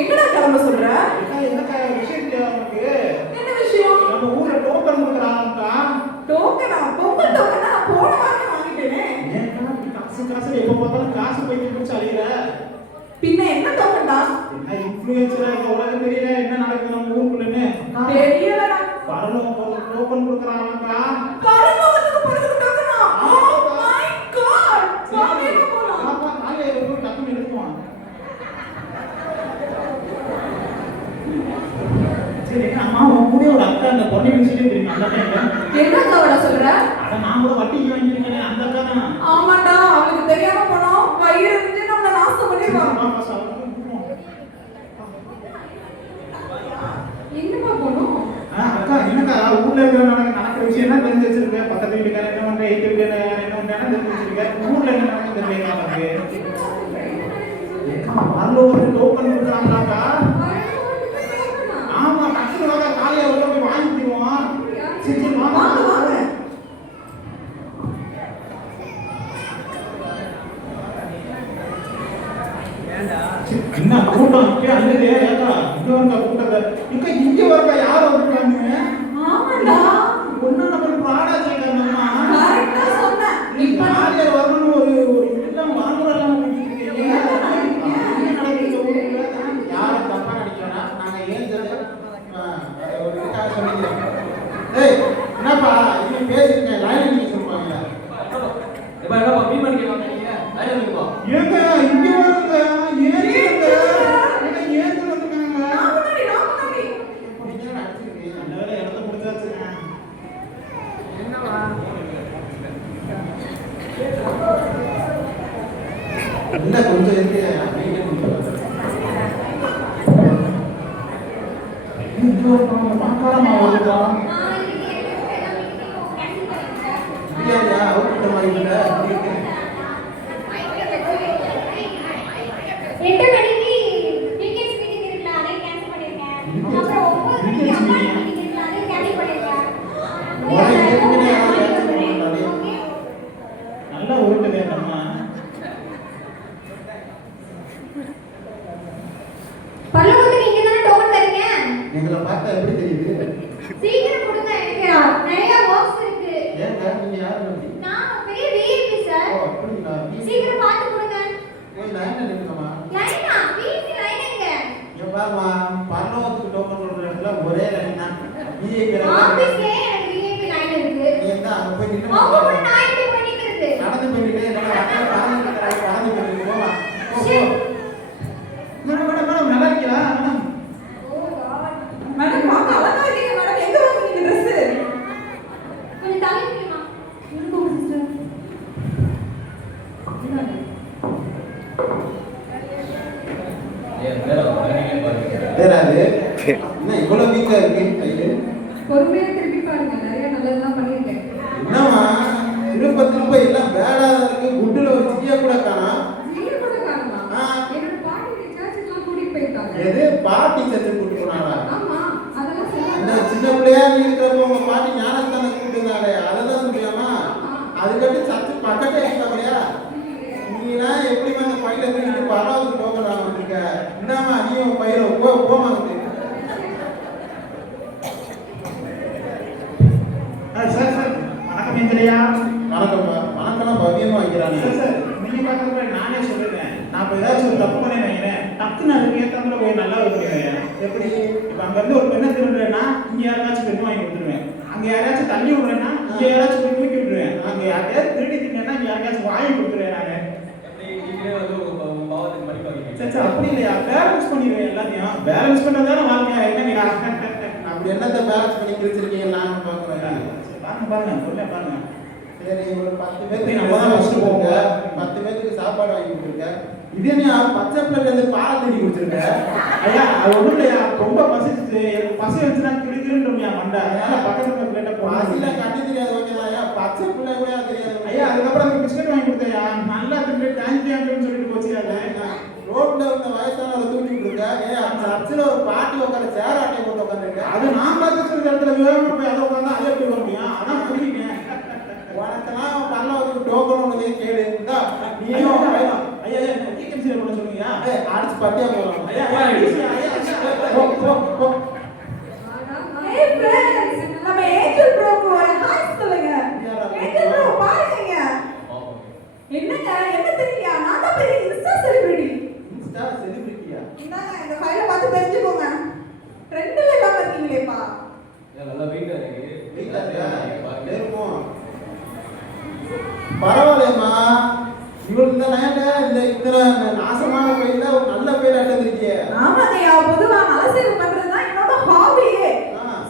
எங்கடா கிளம்ப சொல்ற? என்னக்கா விஷயம் தெரியும் உனக்கு? என்ன விஷயம்? நம்ம ஊர்ல டோக்கன் கொடுக்குறாங்கக்கா. டோக்கனா? பொங்கல் டோக்கனா? போன வாரம் வாங்கிட்டேனே. ஏன்க்கா காசு எப்ப பார்த்தாலும் காசு பைக்கு பிடிச்சு அலையிற? பின்ன என்ன டோக்கன்டா? என்ன இன்ஃப்ளூயன்சரா இந்த உலகம் தெரியல என்ன நடக்குது நம்ம ஊருக்குள்ளன்னு? தெரியலடா. பரலோகம் டோக்கன் கொடுக்குறாங்கக்கா. பரலோகத்துக்கு போறது டோக்கனா? Oh my God. வாங்க போலாம். பாப்பா காலையில ஒரு டக்குனு எடுத்துவாங்க. சரி அம்மா உன் கூட ஒரு அக்கா அந்த பொண்ணை விஷயம் தெரியும் அந்த அக்கா என்ன அக்காவோட சொல்ற? அத நான் கூட வட்டிக்கு வாங்கியிருக்கேனே அந்த அக்கா தான். ஆமாடா அவளுக்கு தெரியாம போனோம் வயிறு இருந்து நம்மள நாசம் பண்ணிடுவாங்க. எங்கப்பா போனோம்? அக்கா என்னக்கா ஊர்ல இருக்கிற நடக்கிற விஷயம் என்ன தெரிஞ்சு வச்சிருக்கேன்? பக்கத்து வீட்டுக்கார என்ன பண்ற எயித்து வீட்டுக்கார என்ன பண்றான்னு தெரிஞ்சு வச்சிருக்கேன். ஊர்ல என்ன நடக்குது தெரியல நமக்கு. பரலோகத்துக்கு டோக்கன் கொடுக்குறாங்களாக்கா? ஆமா டக்குனு வாங்க காலையில உள்ள போய் வாங்கிடுவோம். சரி வாங்க வாங்க. என்ன கூட்டம் இங்கே அழுதே ஏக்கா இங்க வந்த கூட்டத்தை இங்க இங்க வரப்ப யார் வந்துருக்காங்க? ஆமாடா ஒண்ணு நம்ம ப்ராடா செய்யறோம்மா. கரெக்ட்டா சொன்ன. இப்ப யார் வரணும் ஒரு எல்லாம் வாங்குறலாம் பண்ணிட்டீங்க. என்ன நடக்குது ஊர்ல? யாரும் தப்பா நினைக்கறா. நாங்க ஏன் ஒரு கிட்ட சொல்லிங்க. ஏய் என்னப்பா இது பேசிங்க லைன் நீங்க சொல்லுவாங்க. எப்ப என்னப்பா மீன் பண்ணிக்க வந்தீங்க? லைன் நிப்பா. ஏங்க இங்க வரங்க ஏறிங்க. ஏன் வந்துருக்காங்க? நான் முன்னாடி. நீங்க அடிச்சிருக்கீங்க. அந்த வேளை இடத்த முடிச்சாச்சுங்க. என்னவா? இல்ல கொஞ்சம் இருக்கு. இங்க பாக்காரமா வருதா? இல்லையா அவுட் மாதிரி இல்ல. 8 மணிக்கு டிக்கெட்ஸ் மீட்டிங் இருக்குல அதை கேன்சல் பண்ணிருக்கேன். அப்புறம் 9 மணிக்கு அம்மா மீட்டிங் இருக்குல அதை கேன்சல் பண்ணிருக்கேன். நல்லா உருட்டுதே அம்மா. பரலோகத்துக்கு நீங்க தான டோக்கன் தரீங்க? எங்களை பார்த்தா எப்படி தெரியுது? சீக்கிரம் கொடுங்க எனக்கு நிறைய வர்க்ஸ் இருக்கு. ஏங்க நீங்க யாரு? நான் பெரிய விஐபி சார். ஓ அப்படிங்களா? சீக்கிரம் பார்த்து கொடுங்க. ஏய் லைன்ல நில்லுங்கம்மா. லைனா வீசி லைன் எங்க? ஏப்பாமா பரலோகத்துக்கு டோக்கன் கொடுக்குற இடத்துல ஒரே லைன் தான். விஐபி ஆபீஸ்ல எனக்கு விஐபி லைன் இருக்கு. ஏங்க அங்க போய் நின்னு அவங்க கூட நான் எப்படி பண்ணிக்கிறது? நடந்து போயிட்டே நான் நடந்து போயிட்டு போவா. மேடம் மேடம் மேடம் நல்லா இருக்கீங்களா? மேடம் ஓ காட். மேடம் பார்க்க அழகா இருக்கீங்க மேடம். எங்க வாங்குனீங்க Dress? கொஞ்சம் தள்ளி நில்லுமா. இருக்கும் சிஸ்டர். ஏன் வேற பண்ணீங்க பாருங்க. வேறாது என்ன இவ்வளவு வீக்கா இருக்கு கையில? பொறுமையா திருப்பி பாருங்க. நிறைய நல்லதெல்லாம் பண்ணிருக்கேன். என்னம்மா திரும்ப எல்லாம் பேடா இருக்கு. குண்டுல ஒரு சிட்டியா கூட காணோம். நீங்க கூட காணுமா? ஆ. என்னோட பாட்டி சர்ச்சுக்குலாம் கூட்டிட்டு போயிருக்காங்க. எது பாட்டி சத்து கூட்டு போனாரா? ஆமா அதெல்லாம் அந்த சொல்லுங்க. சின்ன பிள்ளையா நீ இருக்கிறப்ப உங்க பாட்டி ஞானஸ்தான கூப்பிட்டுருந்தாலே அதெல்லாம் சொல்லியாமா? அதுக்கடுத்து சத்து பக்கத்தே இருக்காங்களையா? நீலாம் எப்படி அந்த பையில தூக்கிட்டு பரவாயில்ல டோக்கன் வாங்கிருக்க? என்னம்மா நீ உன் பையில போமாங்க. சார் சார் வணக்கம் எங்களையா? வணக்கம்ப்பா. வணக்கம்லாம் பவியமா வைக்கிறாங்க. சார் சார் நீங்க பார்க்கறப்ப நானே சொல்லிடுறேன். நான் இப்போ ஏதாச்சும் ஒரு தப்பு பண்ணி வைக்கிறேன் டக்குன்னு அதுக்கு ஏற்றாமல் போய் நல்லா வைக்கிறேன். எப்படி இப்போ அங்கேருந்து ஒரு பெண்ணை திருடுறேன்னா இங்கே யாராச்சும் பெண்ணு வாங்கி கொடுத்துருவேன். அங்கே யாராச்சும் தள்ளி விடுறேன்னா இங்கே யாராச்சும் போய் தூக்கி விட்டுருவேன். அங்கே யாரையாவது திருடிட்டீங்கன்னா இங்கே யாருக்காச்சும் வாங்கி கொடுத்துருவேன் நான். எப்படி நீங்களே வந்து உங்க பாவத்துக்கு மணி பாக்கீங்க. சரி சார் அப்படி இல்லையா? பேலன்ஸ் பண்ணிடுவேன் எல்லாத்தையும். பேலன்ஸ் பண்ணதானே வாழ்க்கையா என்ன? அப்படி என்னத்தை பேலன்ஸ் பண்ணி கிழிச்சிருக்கீங்க நான் பார்க்குறேன். பாருங்க பாருங்க சொல்ல பாருங்க. சரி ஒரு 10 பேருக்கு நான் முதல்ல வச்சுட்டு போங்க. 10 பேருக்கு சாப்பாடு வாங்கி கொடுத்துருக்கேன். இதே நீ பச்சை பிள்ளைல இருந்து பாலை தண்ணி குடிச்சிருக்கேன். ஐயா அது ஒன்றும் இல்லையா ரொம்ப பசிச்சு பசி வச்சுனா கிளிக்கிறோம்யா மண்டை. அதனால பக்கத்துல பிள்ளைகிட்ட பசியில கட்டி தெரியாது ஓகேதாயா? பச்சை பிள்ளை கூட தெரியாது ஐயா. அதுக்கப்புறம் அந்த பிஸ்கட் வாங்கி கொடுத்தையா நல்லா திண்டு தேங்க்யூன்னு சொல்லிட்டு போச்சு. அது ரோட்ல இருந்த வயசானவரை தூக்கி கொடுங்க. அந்த சர்ச்சில் ஒரு பாட்டி உட்கார சேர் ஆட்டை போட்டு உட்காந்துருக்கேன். அது நான் பார்த்து சொல்ற இடத்துல விவரமா போய் அதை உட்காந்து அதே போய் முடியும். அதான் புரியுங்க. உனக்கெல்லாம் பரலோகத்துக்கு டோக்கன் ஒன்று கேடு. நீயும் ஐயா ஐயா டீக்கன்சில் பண்ண சொல்லுங்க. அடிச்சு அடிச்சு பட்டியா போகலாம். ஐயா, ஐயா, ஐயா, போ, போ, போ. Hey friends, நம்ம ஏஞ்சல் ப்ரோக்கு ஒரு ஹாய் சொல்லுங்க. ஏஞ்சல் ப்ரோ பாருங்க. என்னங்க என்ன தெரியலையா? நான் தான் பெரிய இன்ஸ்டா செலிபிரிட்டி. இன்ஸ்டா செலிபிரிட்டியா? இந்தாங்க இந்த ஃபைலை பார்த்து தெரிஞ்சுக்கோங்க. ட்ரெண்ட்ல எல்லாம் இருக்கீங்களேப்பா. நல்லா வெயிட்டா இருக்கு. வெயிட்டா இருக்கா? இருக்கும். பரவாயில்லையம்மா. இவளுக்கு இந்த இத்தனை நாசமான பையில ஒரு நல்ல பேர் அட்டந்திருக்கியே. ஆமாங்கய்யா, பொதுவா அலசேவு பண்றதுதான் என்னோட ஹாபியே.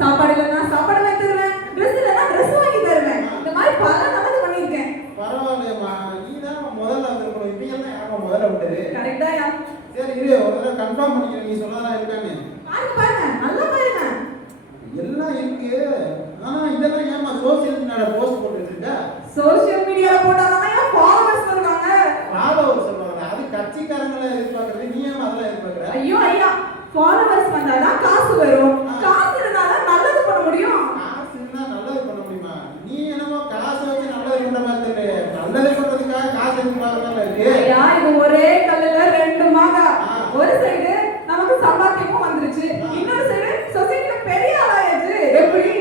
சாப்பாடு இல்லைன்னா சாப்பாடு வாங்கி தருவேன், ட்ரெஸ் இல்லைன்னா ட்ரெஸ் வாங்கி தருவேன். இந்த மாதிரி பல நல்லது பண்ணியிருக்கேன். பரவாயில்லையம்மா, நீ தான் முதல்ல வந்திருக்கணும். இவங்க எல்லாம் யாரா முதல்ல விட்டது? கரெக்டாயா? சரி இரு, ஒரு தடவை கன்ஃபார்ம் பண்ணிக்கிறேன். நீ சொன்னதெல்லாம் இருக்கான்னு பாருங்க பாருங்க, நல்லா பாருங்க. எல்லாம் இருக்கு. ஆனா இதெல்லாம் ஏமா சோசியல் மீடியால போஸ்ட் போட்டு வச்சிருக்க? சோஷியல் மீடியால போட்டாதான் என் ஃபாலோவர்ஸ் வருவாங்க. ஃபாலோவர் சொல்றாங்க, அது கட்சிக்காரங்கள எதிர்பார்க்கறது. நீ ஏன் அதெல்லாம் எதிர்பார்க்கற? ஐயோ ஐயா, ஃபாலோவர்ஸ் வந்தாதான் காசு வரும். காசு இருந்தாதான் நல்லது பண்ண முடியும். காசு இருந்தா நல்லது பண்ண முடியுமா? நீ என்னமோ காசு வச்சு நல்லது பண்ற மாதிரி தெரியல. நல்லது பண்றதுக்காக காசு எதிர்பார்க்கறதா இருக்கு. ஐயா, இது ஒரே கல்லுல ரெண்டு மாங்கா. ஒரு சைடு நமக்கு சம்பாத்தியமும் வந்துருச்சு, இன்னொரு சைடு சொசைட்டில பெரிய ஆளாயாச்சு. எப்படி?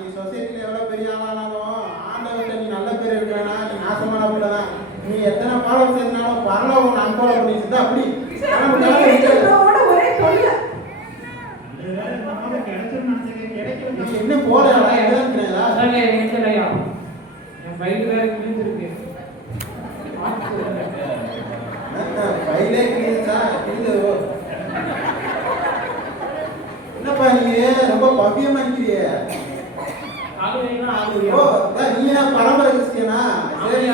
நீ சொசைட்டில எவ்வளவு பெரிய ஆளானாலும் ஆண்டவர்கிட்ட நீ நல்ல பேர் எடுக்கறனா, நீ நாசமான பிள்ளைதான். நீ எத்தனை ஃபாலோவர்ஸ் இருந்தாலும் பரலோகம் அன்ஃபாலோ பண்ணிச்சுதான் அப்படி. ஏஞ்சலோட ஒரே தொல்லை. நீ என்ன போற என்னடா? அதாங்க ஏஞ்சல் ஐயா. என் ஃபைல் வேற கிழிஞ்சிருக்கு. ஃபைலே கிழிஞ்சா கிழிஞ்சது. என்னப்பா நீ ரொம்ப பவ்யமா இருக்கிறியே. ஆகுதுன்னா ஆகுது. ஓ, நீ என்ன பரம்பரை கிறிஸ்டியனா? சரி,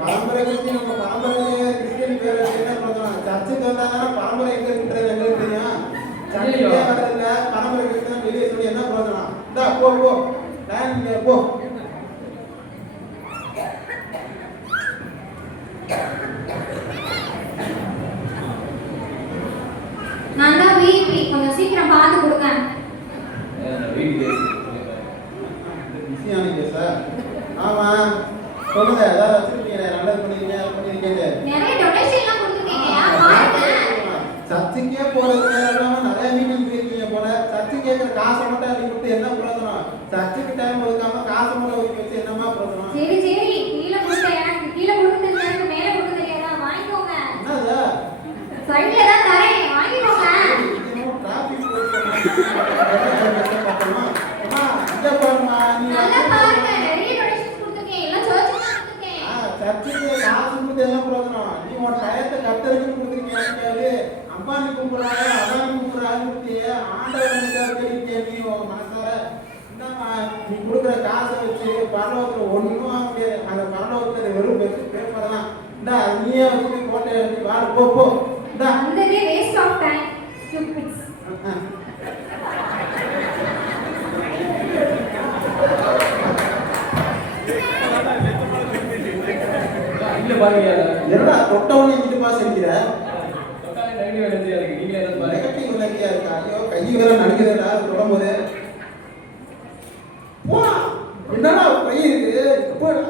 பரம்பரை கிறிஸ்டியன். நம்ம பரம்பரை கிறிஸ்டியன் பேர் என்ன சொல்றோம்? சர்ச்சுக்கு வந்தாங்கன்னா பரம்பரை எங்க இருக்குன்றது எங்களுக்கு தெரியும். சர்ச்சுக்கே வரதில்ல, பரம்பரை கிறிஸ்டியன் வெளியே சொல்லி என்ன பிரயோஜனம்? இந்தா போ போ, நீங்க போ. நான் தான் விபி, கொஞ்சம் சீக்கிரம் பார்த்து கொடுங்க. பிஸியானீங்க சார்? ஆமா, சொல்லுங்க. ஏதாவது வச்சிருக்கீங்க, நல்லது பண்ணிருக்கீங்க, அது பண்ணிருக்கீங்க. நிறைய டொனேஷன் எல்லாம் கொடுத்துருக்கீங்கயா, பாருங்க. சர்ச்சுக்கே போறது இல்லாம நிறைய மீட்டிங் போயிருக்கீங்க போல. சர்ச்சு கேட்கற காசை மட்டும் அள்ளி கொடுத்து என்ன பிரயோஜனம்? சர்ச்சுக்கு டைம் ஒதுக்காம காசை மட்டும் ஒதுக்கி வச்சு என்னமா பிரயோஜனம்? சரி சரி, கீழே கொடுக்க எனக்கு கீழே கொடுக்க தெரியாது, மேலே கொடுக்க தெரியாதா? வாங்கிக்கோங்க. என்னது? சைடுல தான் தரேன், வாங்கிக்கோங்க. டிராபிக் பார்த்தோமா? அம்மா, இங்க பாருமா, நீ நல்லா பாருங்க, நிறைய டொனேஷன் கொடுத்துருக்கேன், எல்லாம் சர்ச்சுக்கு தான் கொடுத்துருக்கேன். சர்ச்சுக்கு காசு கொடுத்து என்ன பிரயோஜனம்? நீ உன் டயத்தை கத்தருக்கு கொடுத்துருக்கீங்க. எனக்கு அம்பானி கும்பிடுறாங்க, அதானி கும்பிடுறாங்க கொடுத்தியே. ஆண்டவர் கேட்டே நீ உன் மனசார என்னம்மா நீ கொடுக்குற காசை வச்சு பரலோகத்தில் ஒன்றும் வாங்க முடியாது. அந்த பரலோகத்தில் வெறும் பெஸ்ட் பேப்பர் தான். இந்தா நீயே வச்சு கோட்டை எழுதி வாரு, போ போ. இந்தா வந்ததே வேஸ்ட் ஆஃப் டைம், ஸ்டூபிட்ஸ். இல்ல பாருங்க. என்னடா தொட்டவனே இங்கிட்டு பாஸ் அடிக்கிற? தொட்டாலே நெகட்டிவ் எனர்ஜியா இருக்கு. நீங்க என்ன பாருங்க. நெகட்டிவ் எனர்ஜியா இருக்கா? ஐயோ, கை வேற நடுக்குதுடா தொடும்போது. போடா, என்னடா பை இருக்கு? போடா.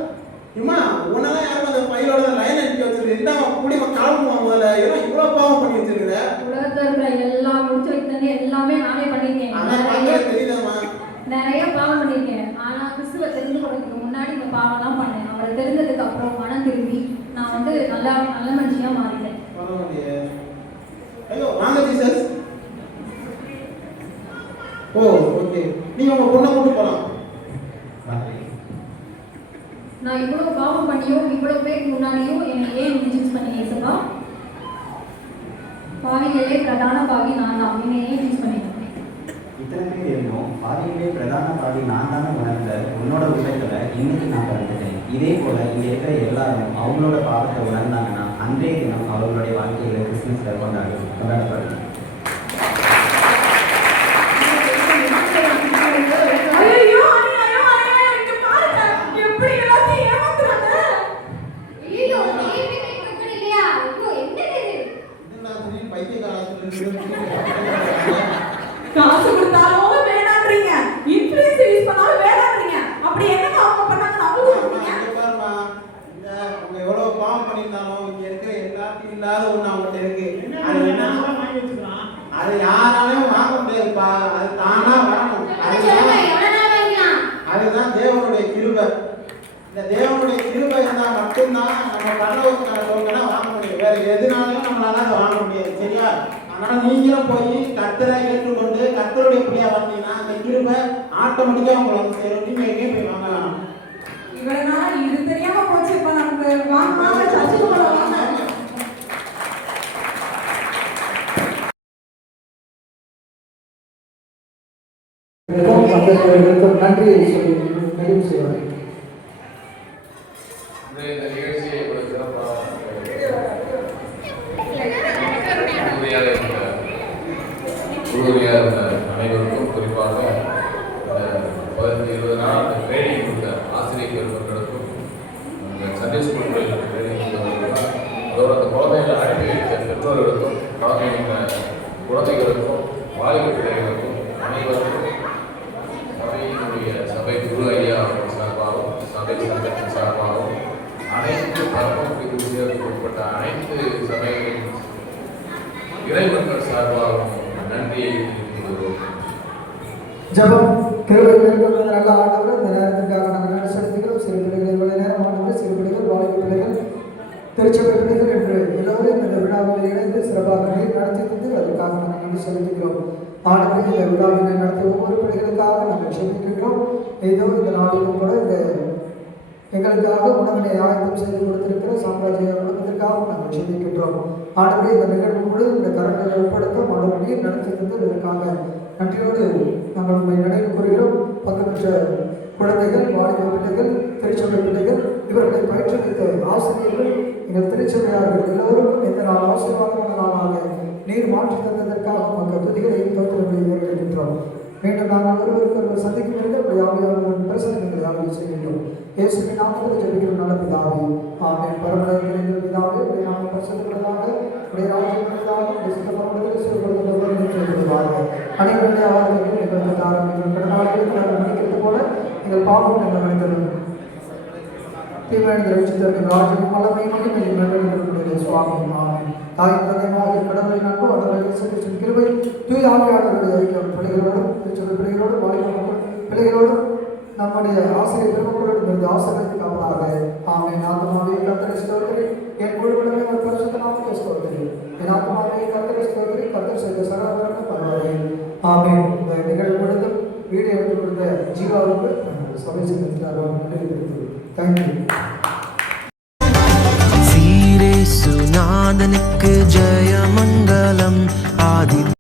இம்மா, உன்னெல்லாம் யாரும் அந்த பையோட லைன் அடிக்க வச்சிருக்கு. இந்த குடிம காலமும் முதல்ல ஏன்னா இவ்வளவு பாவம் பண்ணி வச்சிருக்கிற? உலகத்துல இருக்கிற எல்லாம் முடிச்சு வைத்தது எல்லாமே நானே பண்ணிருக்கேன். அதான் பார்க்கவே தெரியுதாம்மா? நிறைய பாவம் பண்ணிருக்கேன். ஆனா கிறிஸ்துவ தெரிந்து கொள்றதுக்கு முன்னாடி இந்த பாவம்லாம் பண்ணேன். அவரை தெரிஞ்சதுக்கு அப்புறம் மனம் திரும்பி நான் வந்து நல்ல மனுஷியா மாறிட்டேன். பரவாயில்லையே. ஐயோ, வாங்க ஜீசஸ். ஓ, ஓகே. நீங்க உங்க பொண்ணை கூட்டு போலாம். நான் இவ்வளவு பாவம் பண்ணியும் இவ்வளவு பேருக்கு முன்னாடியும் என்னை ஏன் சூஸ் பண்ணீங்க ஏசப்பா? பாவிகளே பிரதான பாவி நான் தான், என்னை ஏன் சூஸ் பண்ணீங்க? இத்தனை பேர் இருந்தோம், பாதியிலே பிரதான பாதி நான் தானே உணர்ந்த உன்னோட உள்ளத்துல இன்னைக்கு நான் பிறந்துட்டேன். இதே போல இங்க இருக்கிற எல்லாரும் அவங்களோட பாவத்தை உணர்ந்தாங்கன்னா அன்றைய தினம் அவர்களுடைய வாழ்க்கையில கிறிஸ்துமஸ் கொண்டாடப்படுது. ஐயோ, இங்க பாருங்க, எப்படி எல்லாத்தையும் ஏமாத்துறாங்க. ஐயோ, நீங்க பிரச்சனை இல்லையா? ஐயோ, என்னது இது? இதெல்லாம் திடீர்னு பைத்தியக்கார ஹாஸ்பிட்டல் காசு கொடுத்தாலும் வேணான்றீங்க, இன்ஃப்ளூயன்ஸ் யூஸ் பண்ணாலும் வேணான்றீங்க. அப்படி என்னங்க அவங்க பண்ணாங்கன்னு அவங்களுக்கு சொல்றீங்க? பாருமா, அவங்க எவ்வளவு பாவம் பண்ணியிருந்தாலும் இங்க இருக்கிற எல்லாத்தையும் இல்லாத ஒண்ணு அவங்ககிட்ட இருக்கு. அது யாராலையும் வாங்க முடியாதுப்பா. அது தானா வரணும். அதுதான் தேவனுடைய கிருபை. இந்த தேவனுடைய கிருபை இருந்தால் மட்டும்தான் நம்ம பரலோகத்துல டோக்கனை வாங்க முடியும். வேற எதுனாலும் நம்மளால அதை வாங்க முடியாது. சரியா? அதனால நீங்களும் போய் கர்த்தரை ஏற்றுக்கொண்டு கர்த்தருடைய பிள்ளையா வந்தீங்கன்னா அந்த கிருபை ஆட்டோமேட்டிக்கா உங்களை வந்து சேரும். நீங்க எங்கேயும் போய் வாங்கலாம். இவ்வளவு நாள் இது தெரியாம போச்சு. இப்ப நமக்கு வாங்க சர்ச்சுக்கு போகலாம். நன்றியை சொல்லி நிறைவு செய்வார்கள். இந்த நிகழ்ச்சியை இவ்வளவு சிறப்பாக உறுதியாக இருந்த அனைவருக்கும், குறிப்பாக 15-20 நாள் ட்ரைனிங் கொடுத்த ஆசிரியர் பெருமக்களுக்கும், சண்டே ஸ்கூல் ட்ரைனிங் கொடுத்தவர்களுக்கும், அதோடு அந்த குழந்தைகளை அனுப்பி வைத்த பெற்றோர்களுக்கும், குழந்தைகளுக்கும், வாலிப பிள்ளைகளுக்கும், அனைவருக்கும் சபை குரு ஐயா அவர்கள் சார்பாகவும், சபை சங்கத்தின் சார்பாகவும், அனைத்து பரப்புக்கு உட்பட்ட அனைத்து சபைகளின் இறைமக்கள் சார்பாகவும் நன்றியை தெரிவித்துள்ளோம். ஜபம். கிருபை பெருகிற நல்ல ஆண்டவர், இந்த நேரத்திற்காக நாங்கள் நன்றி செலுத்துகிறோம். சிறு பிள்ளைகள் இவ்வளவு நேரம் ஆண்டவர், சிறு பிள்ளைகள், வாலிப பிள்ளைகள், திருச்சபை பிள்ளைகள் என்று எல்லோரும் இந்த விழாவில் இணைந்து சிறப்பாக நடத்தி அதற்காக நாங்கள் நன்றி செலுத்துகிறோம். ஆண்டவர், இந்த விழாவினை நடத்திய ஒவ்வொரு பிள்ளைகளுக்காக நாங்கள் செலுத்துகிறோம். ஏதோ இந்த நாளிலும் கூட இந்த எங்களுக்காக உணவினை ஆயத்தம் செய்து கொடுத்திருக்கிற சாம்ராஜ்ய குடும்பத்திற்காக நாங்கள் செலுத்துகின்றோம். ஆண்டவரே, இந்த நிகழ்வு கூட இந்த கரங்களை உட்படுத்த மாணவர்களே நடத்தி தந்ததற்காக நன்றியோடு நாங்கள் உங்களை நினைவு கூறுகிறோம். பங்கு பெற்ற குழந்தைகள், வாலிப பிள்ளைகள், திருச்சபை பிள்ளைகள், இவர்களை பயிற்றுவித்த ஆசிரியர்கள், எங்கள் திருச்சபையார்கள் எல்லோருக்கும் எந்த நாள் ஆசீர்வாதமான நாளாக நீர் மாற்றி தந்ததற்காக மக்கள் துதிகளை தோற்றங்களை ஏற்படுகின்றோம். மீண்டும் நாங்கள் ஒருவருக்கு சந்திக்கும் பொழுது ஆவியாளர்கள் பிரசனங்களை ஆய்வு செய்கின்றோம். இயேசுவின் நாமத்தில் ஜெபிக்கிறோம் நல்ல பிதாவே. ஆமென். பரமபிதாவே, பிதாவே, உடைய நாமம் பரிசுத்தப்படுவதாக, உடைய ராஜ்யம் வருவதாக, உடைய சித்தமானது செயல்படுத்தப்படுவதாக. அனைவருடைய ஆரோக்கியம் எங்களுக்கு தாரும். எங்கள் கடனாளிகளுக்கு நாங்கள் மன்னிக்கிறது போல எங்கள் பாவம் எங்கள் மனிதர்கள் தீமையை ரட்சித்தவர்கள் ராஜ்யம் வல்லமையும் மேம்படுத்தக்கூடிய சுவாமி. ஆமென். தாய் தந்தையாக கடவுளை நம்பு அவர்களுக்கு கிருபை தூய ஆவியாளர்களுடைய ஐக்கியம் பிள்ளைகளோடும், திருச்சபை பிள்ளைகளோடும், வாலிப பிள்ளைகளோடும், நம்முடைய ஆசிரியர் பெருமக்களோடு ஆசிரியருக்கு காப்பதாக. ஆமென். ஆத்மாவே கர்த்தரை ஸ்தோத்திரி, என் முழுவதுமே ஒரு பரிசுத்த நாமத்தை ஸ்தோத்திரி. என் ஆத்மாவே கர்த்தரை ஸ்தோத்திரி, கர்த்தர் செய்த சகலவற்றையும் பரவாயில்லை. ஆமென். இந்த நிகழ்வு முழுதும் வீடியோ எடுத்து கொடுத்த ஜீவாவுக்கு சபை செய்திருக்கிறார்கள். தேங்க்யூ.